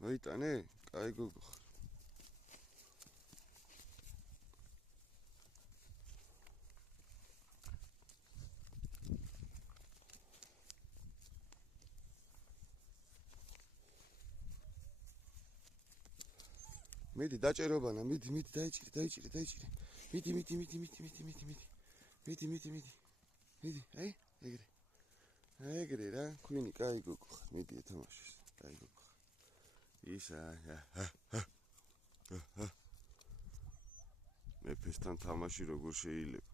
მოიტანე? კაი გოგო. მიდი დაჭერობანა, მიდი დაიჭირე. მიდი. მიდი, აი, ეგრე რა, კვინი, კაი გოგო ხარ, მიდი ეთამაშეს, კაი გოგო ხარ. ისა, მეფესთან თამაში როგორ შეიძლება?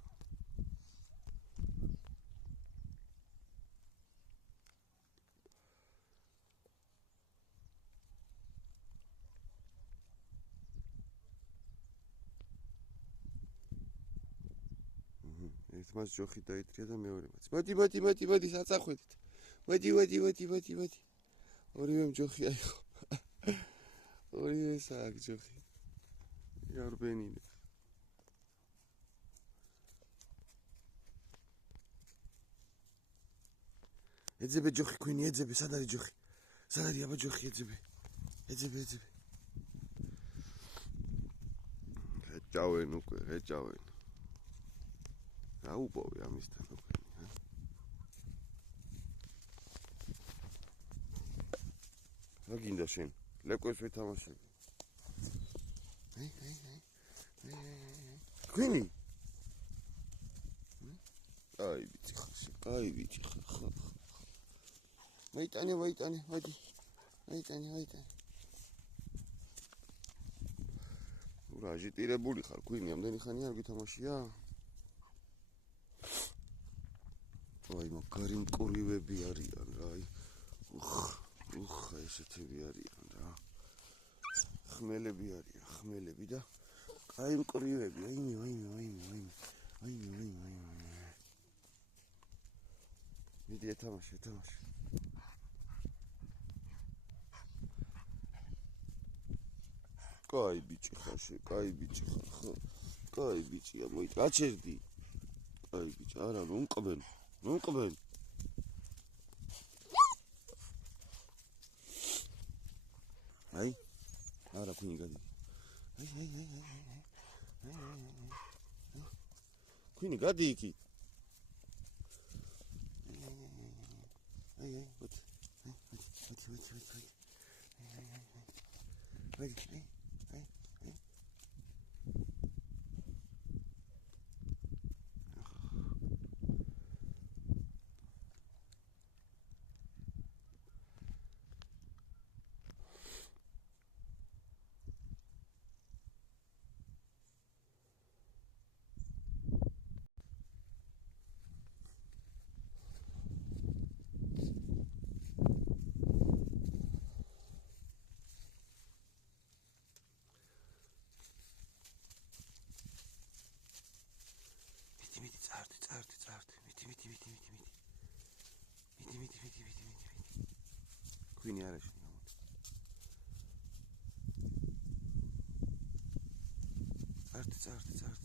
ერთმას ჯოხი დაიტრია და მეორემაც. მოდი, საწახვედით. მოდი. ორივემ ჯოხი აიღო. ორივე სააკ ჯოხი. იარბენინე. ეძებე ჯოხი კვინი, ეძებე, სად არის ჯოხი? სად არის აბა ჯოხი, ეძებე. ეჭავენ უკვე, ეჭავენ. რა უპოვე ამისთან უკვე, ჰა? რა გინდა შენ? ლეკვებს ვეთამაშები. აი. კვინი. აი ვიცი ხარ. მოიტანე, მოდი. მოიტანე. ურა, აჟიტირებული ხარ, კვინი, ამდენი ხანი არ გითამაშია? აი, მაგარი მყრივები არიან რა, აი. ესეთები არიან რა. ხმელები და აი მყრივები, აიმე. მიდი ეთამაშე. კაი ბიჭი ხარ, ხო? კაი ბიჭია, მოიჭერდი. კაი ბიჭი, არა, მომყბენ. აი, არა, კვინი გადი. აი. კვინი გადი იქი. აი, მოდი. აი. მიდი. კვინი არა შენ გამოდი. წარდი.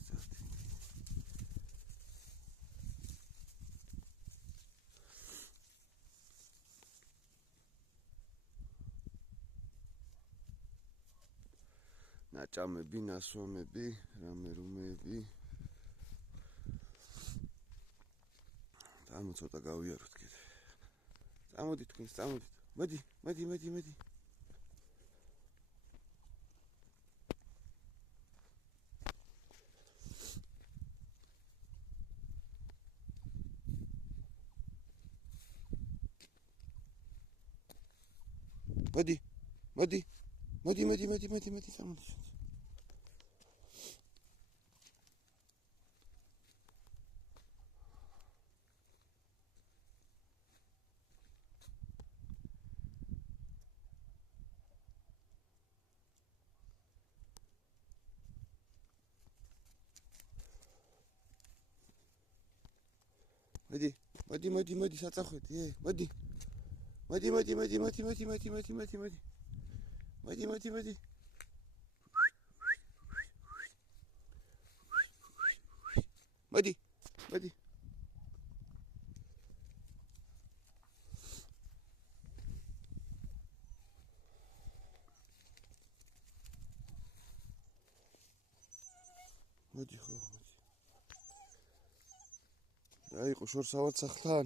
ნაჭამები, ნასვამები, რამე-რუმეები. ამო ცოტა გავიაროთ კიდე. წამოდით კვინს. მოდი. წამოდი. მოდი საწახვედი, მოდი. მოდი. მოდი ხო მოდი აიყო შორსავად სახლთან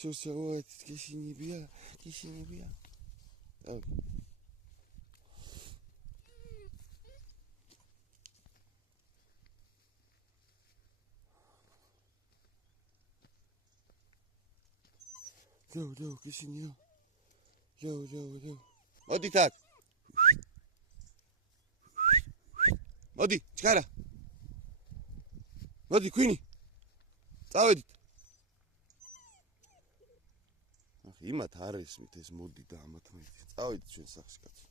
შორსავად გიშინებია Yo, გიშინიო Yo. მოდი თაკ მოდი ჩქარა მოდი ქვინი წავედით ახი იმათ არ ესმით ეს მოდი და ამათ მოდი წავედით ჩვენ სახში კაცო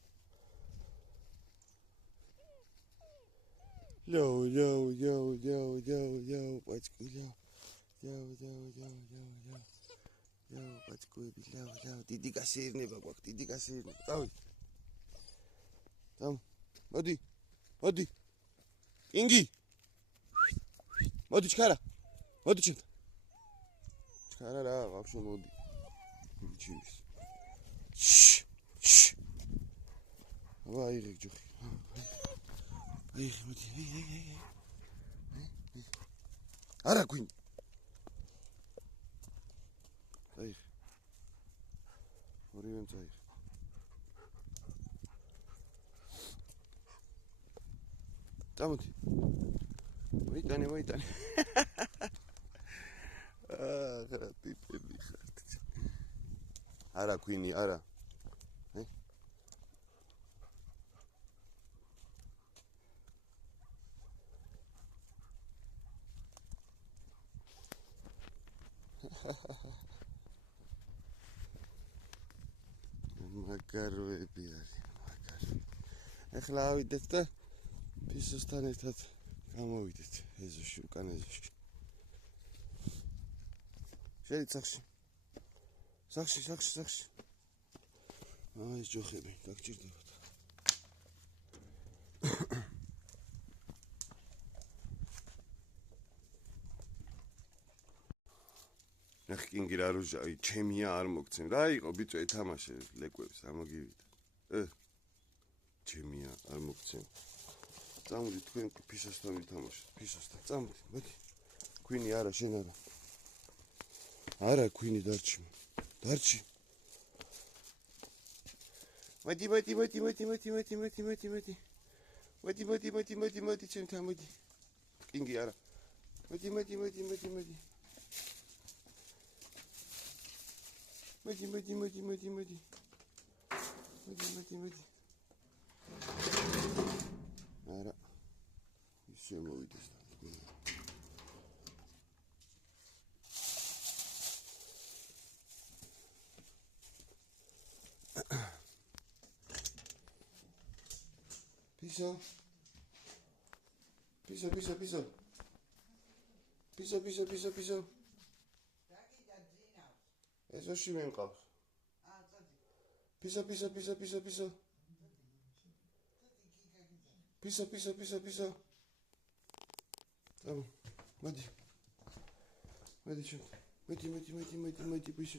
Yo პაჭკილო Yo პაჭკუები დიდი გასეირნება გვაქვს დიდი გასეირნება წავედით მოდი ინგი მოდი ჩქარა მოდი ჩემთან ჩქარა რა ვაფშე მოდი ჩივის აბა აიღე ჯოხი აიღე მოდი არა გვინ აიღე ორივემ წაიღე წამოდი მოიტანე რა ტიპები ხართ არა ქვინი არა მაგაროები არის მაგარი ეხლა ავიდეთ და ფისოსთან ერთად გამოვიდეთ ეზოში უკან ეზოში შედით სახში ეს ჯოხები დაგჭირდებათ ნახე კინგი რა რუჟავი ჩემია არ მოგცემ რა იყო ბიჭო ეთამაშე ლეკვებს ამოგივიდა ჩემია არ მოგცემ წამოდი თქვენ ფისოსთან ვითამაშოთ ფისოსთან წამოდი მოდი ქვინი არა შენ არა ქვინი დარჩი მოდი ჩემთან მოდი კინგი არა მოდი მოდი არა ისე მოვიდეს Piso. ეზოში მე მყავს. Piso. Piso. Tamam. Hadi. Hadi şu. Hadi piso. Hadi piso.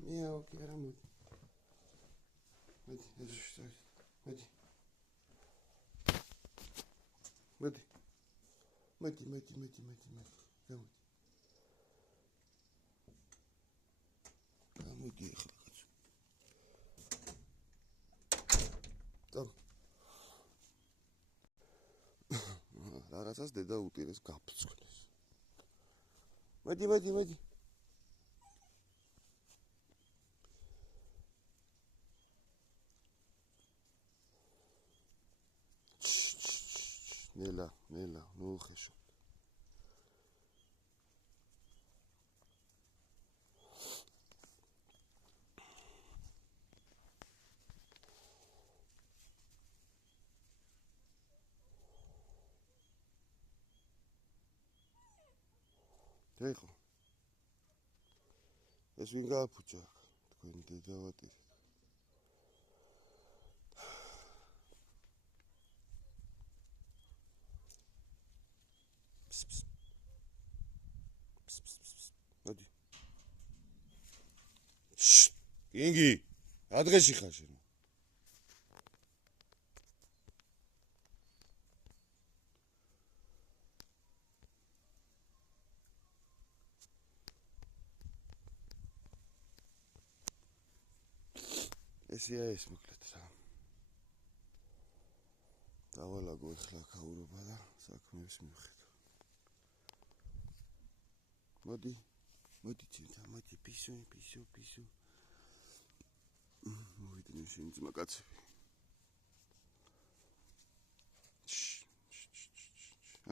Miau, caramba. Hadi, езოში. Hadi. Mati. Გამოდი ახლა კაცო. წამ. რაღაცას დედა უტირეს გაფრთხილეს. მოდი. ნელა, მოუხეშო. ეხო ეს ვინ გააფუჭა თქვენი დედავატირეთ მოდი კინგი რა დღეში ხარ შენ ესეა ეს მოკლედ რა. დავალაგო ახლა ქაურობა და საქმეებს მივხედო. მოდი ცირთა, მოდი პისო. მოვიდნენ შენი ძმა კაცები.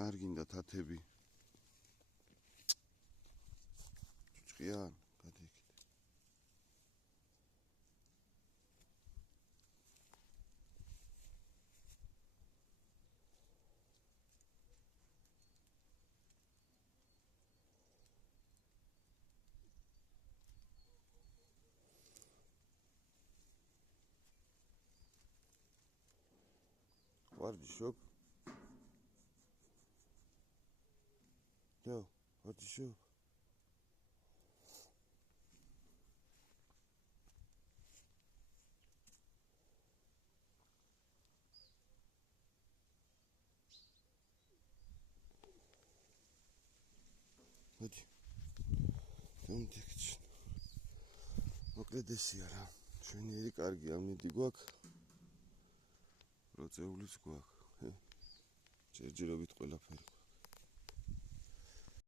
არ გინდა თათები. ჭყიან, გადაიქით. ვარჯიშობ? დიო, ვარჯიშობ? მოდი. დამტექჩი. მოკლედ ესეა რა. ჩვენი კარგი ამინდი გვაქვს. როწეულიც გვაქვს. ჯერჯერობით ყველაფერი.